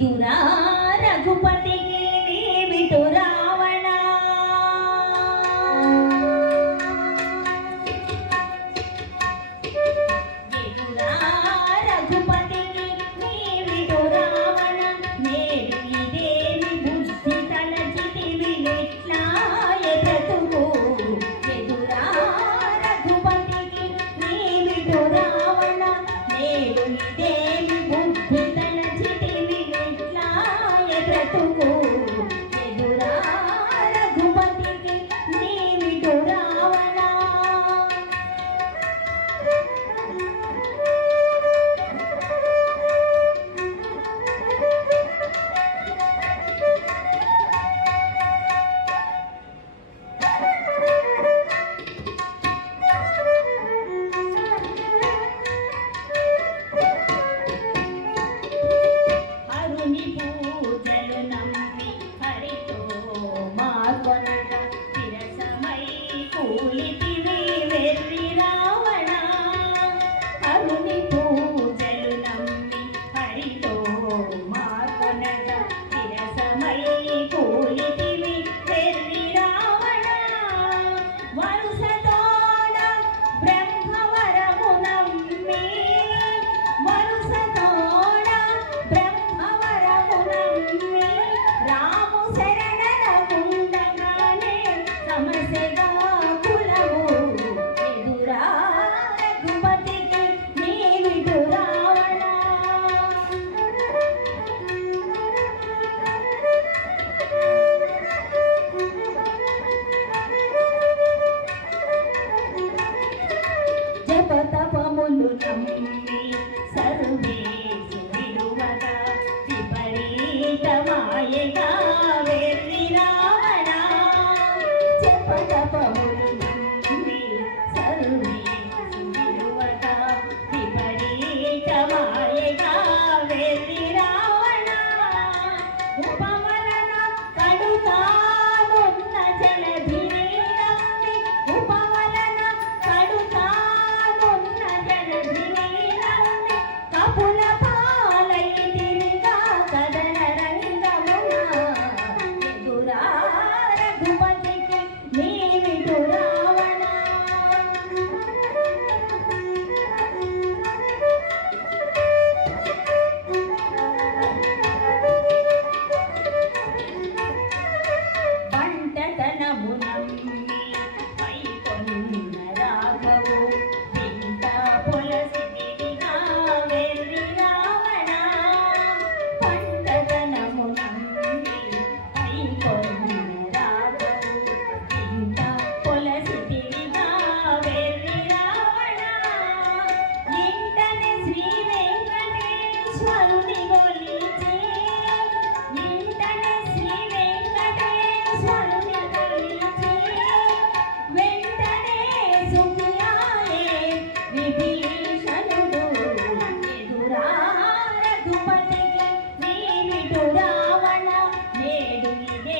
ఎదురా రఘుపతికి నీవిటు రావణ ఎదురా రఘుపతికి నీవిటు రావణ నేడు ఇదేమి బుద్ధి తలచితివి ఎట్లా ఎదతుకు ఎదురా రఘుపతికి నీవిటు రావణ నేడు ఇదేమి బుద్ధి తలచితివి ఎట్లా ఎదతుకు ఎదురా రఘుపతికి నీవిటు రావణ హరుని పూజలు నమ్మి హరితో మార్కొనక విరసమై కూలితివి వెర్రి రావణ హరుని పూజలు నమ్మి హరితో మార్కొనక విరసమై కూలితివి వెర్రి రావణ వరుసతోడ బ్రహ్మవరము నమ్మి వరుసతోడ బ్రహ్మవరము నమ్మి రాము శరణనకుండగానే సమస్యగా కులము ఎదురా రఘుపతికి నీవిటు రావణ జపతపములు నమ్మి సర్వేషు విడువగా విపరీతమాయగా వెర్రి రావణ జపతపములు నమ్మి సర్వేషు విడువగా విపరీతమాయగా వెర్రి రావణ ఉపవలన కడుతానున్న జలధిని నమ్మి ఉపవలన కడుతానున్న జలధిని నమ్మి కపుల పాలైతివిగా కదన రంగమున ఎదురా రఘుపతికి నీవిటు రావణ బంటతనము నమ్మి పైకొన్న రాఘవు వింట పొలసిదిగా వెర్రి రావణ బంటతనము నమ్మి పైకొన్న రాఘవు వింట పొలసిదిగా వెర్రి రావణ ఇంటనే శ్రీ వెంకటేశ్వరుని గొలిచి ఇంటనే శ్రీ వెంకటేశ్వరుని గొలిచి వెంటనే సుఖియాయే విభీషణుడు ఎదురా రఘుపతికి నీవిటు రావణ నేడు ఇదే